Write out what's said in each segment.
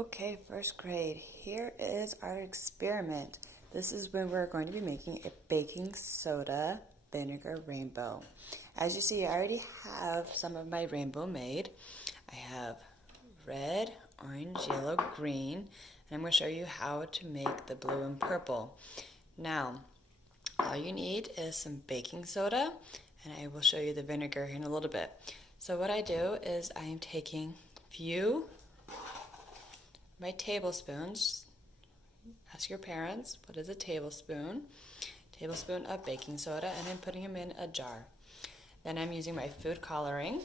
Okay, first grade, here is our experiment. This is when we're going to be making a baking soda vinegar rainbow. As you see, I already have some of my rainbow made. I have red, orange, yellow, green, and I'm going to show you how to make the blue and purple. Now, all you need is some baking soda, and I will show you the vinegar in a little bit. So what I do is I am taking a few my tablespoons. Ask your parents, what is a tablespoon? Tablespoon of baking soda, and I'm putting them in a jar. Then I'm using my food coloring.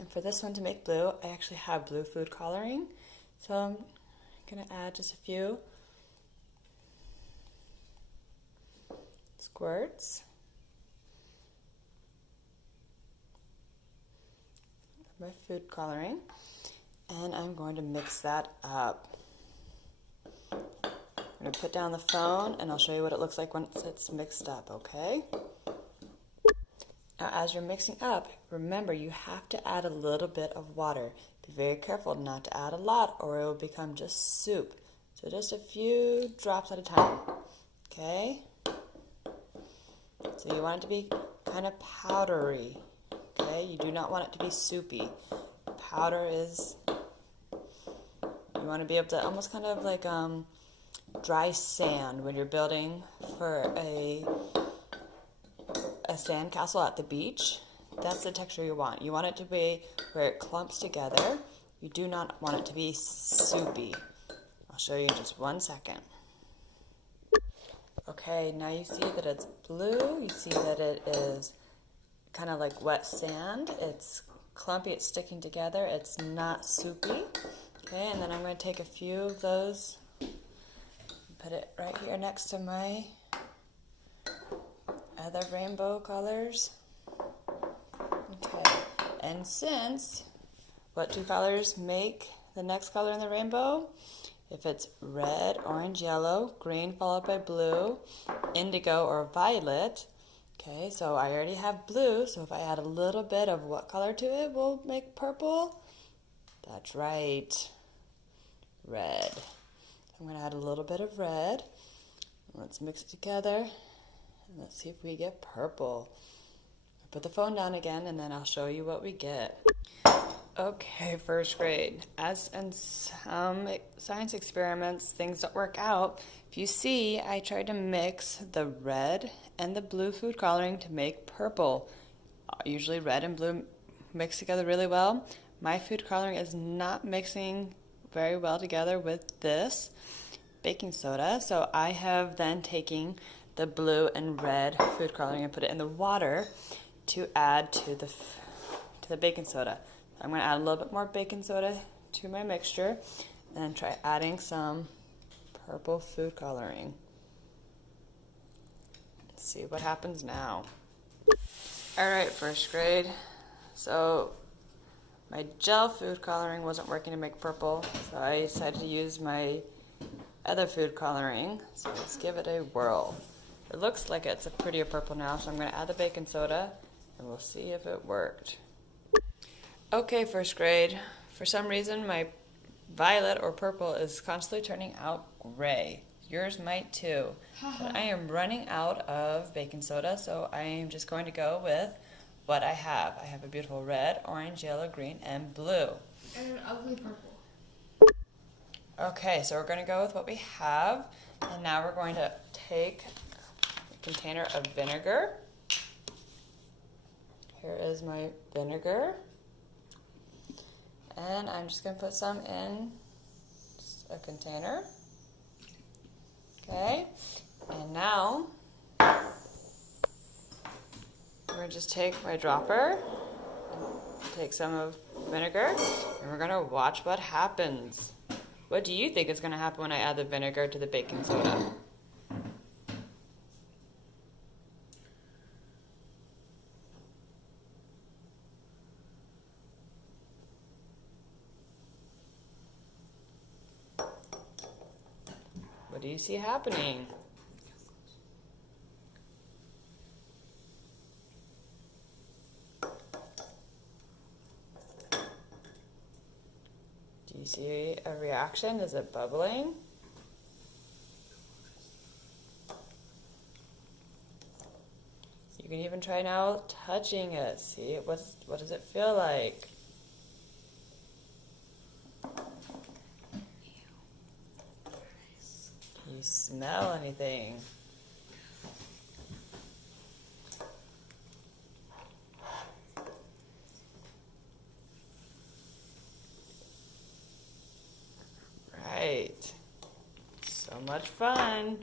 And for this one to make blue, I actually have blue food coloring. So I'm going to add just a few squirts. My food coloring. And I'm going to mix that up. I'm going to put down the phone and I'll show you what it looks like once it's mixed up, okay? Now as you're mixing up, remember you have to add a little bit of water. Be very careful not to add a lot or it will become just soup. So just a few drops at a time, okay? So you want it to be kind of powdery, okay? You do not want it to be soupy. Powder is, you want to be able to almost kind of like dry sand when you're building for a sand castle at the beach. That's the texture you want. You want it to be where it clumps together. You do not want it to be soupy. I'll show you in just 1 second. Okay, now you see that it's blue. You see that it is kind of like wet sand. It's clumpy, it's sticking together. It's not soupy. Okay, and then I'm going to take a few of those, put it right here next to my other rainbow colors. Okay, and since what two colors make the next color in the rainbow? If it's red, orange, yellow, green followed by blue, indigo, or violet. Okay, so I already have blue, so if I add a little bit of what color to it will make purple? That's right, red. I'm going to add a little bit of red. Let's mix it together, and let's see if we get purple. I'll put the phone down again, and then I'll show you what we get. Okay, first grade. As in some science experiments, things don't work out. If you see, I tried to mix the red and the blue food coloring to make purple. Usually red and blue mix together really well. My food coloring is not mixing very well together with this baking soda, so I have then taken the blue and red food coloring and put it in the water to add to the baking soda. I'm going to add a little bit more baking soda to my mixture and then try adding some purple food coloring. Let's see what happens now. Alright, first grade. So my gel food coloring wasn't working to make purple, so I decided to use my other food coloring. So let's give it a whirl. It looks like it's a prettier purple now, so I'm going to add the baking soda and we'll see if it worked. Okay, first grade. For some reason, my violet or purple is constantly turning out gray. Yours might too. But I am running out of baking soda, so I am just going to go with what I have. I have a beautiful red, orange, yellow, green, and blue. And an ugly purple. Okay, so we're going to go with what we have. And now we're going to take a container of vinegar. Here is my vinegar. And I'm just going to put some in a container. Okay, and now I'm going to just take my dropper and take some of vinegar, and we're going to watch what happens. What do you think is going to happen when I add the vinegar to the baking soda? What do you see happening? Do you You see a reaction? Is it bubbling? You can even try now touching it. See, what does it feel like? Can you smell anything? Right. So much fun.